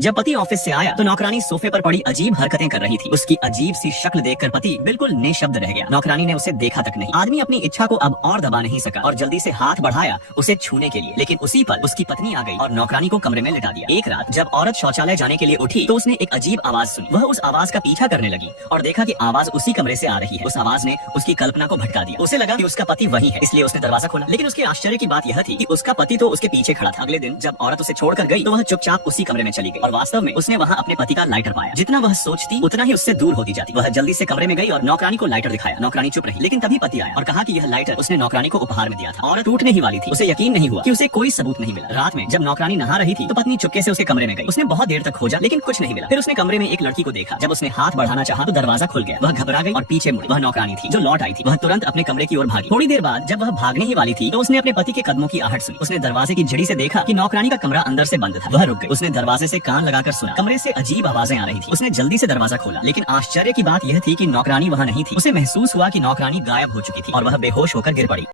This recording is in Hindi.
जब पति ऑफिस से आया तो नौकरानी सोफे पर पड़ी अजीब हरकतें कर रही थी। उसकी अजीब सी शक्ल देखकर पति बिल्कुल निशब्द रह गया। नौकरानी ने उसे देखा तक नहीं। आदमी अपनी इच्छा को अब और दबा नहीं सका और जल्दी से हाथ बढ़ाया उसे छूने के लिए, लेकिन उसी पल उसकी पत्नी आ गई और नौकरानी को कमरे में लिटा दिया। एक रात जब औरत शौचालय जाने के लिए उठी तो उसने एक अजीब आवाज सुनी। वह उस आवाज का पीछा करने लगी और देखा कि आवाज उसी कमरे से आ रही है। उस आवाज ने उसकी कल्पना को भटका दिया। उसे लगा कि उसका पति वही है, इसलिए उसने दरवाजा खोला। लेकिन उसके आश्चर्य की बात यह थी कि उसका पति तो उसके पीछे खड़ा था। अगले दिन जब औरत उसे छोड़कर गई तो वह चुपचाप उसी कमरे में चली गई और वास्तव में उसने वहाँ अपने पति का लाइटर पाया। जितना वह सोचती उतना ही उससे दूर होती जाती। वह जल्दी से कमरे में गई और नौकरानी को लाइटर दिखाया। नौकरानी चुप रही, लेकिन तभी पति आया और कहा कि यह लाइटर उसने नौकरानी को उपहार में दिया था। औरत टूटने ही वाली थी। उसे यकीन नहीं हुआ कि उसे कोई सबूत नहीं मिला। रात में जब नौकरानी नहा रही थी तो पत्नी चुपके से उसके कमरे में गई। उसने बहुत देर तक खोजा लेकिन कुछ नहीं मिला। फिर उसने कमरे में एक लड़की को देखा। जब उसने हाथ बढ़ाना चाहा तो दरवाजा खुल गया। वह घबरा गई और पीछे मुड़ी। वह नौकरानी थी जो लौट आई थी। वह तुरंत अपने कमरे की ओर भागी। थोड़ी देर बाद जब वह भागने ही वाली थी तो उसने अपने पति के कदमों की आहट सुनी। उसने दरवाजे की झड़ी से देखा कि नौकरानी का कमरा अंदर से बंद था। वह रुक गई। उसने दरवाजे से कान लगाकर सुना। कमरे से अजीब आवाजें आ रही थी। उसने जल्दी से दरवाजा खोला, लेकिन आश्चर्य की बात यह थी कि नौकरानी वहाँ नहीं थी। उसे महसूस हुआ कि नौकरानी गायब हो चुकी थी और वह बेहोश होकर गिर पड़ी।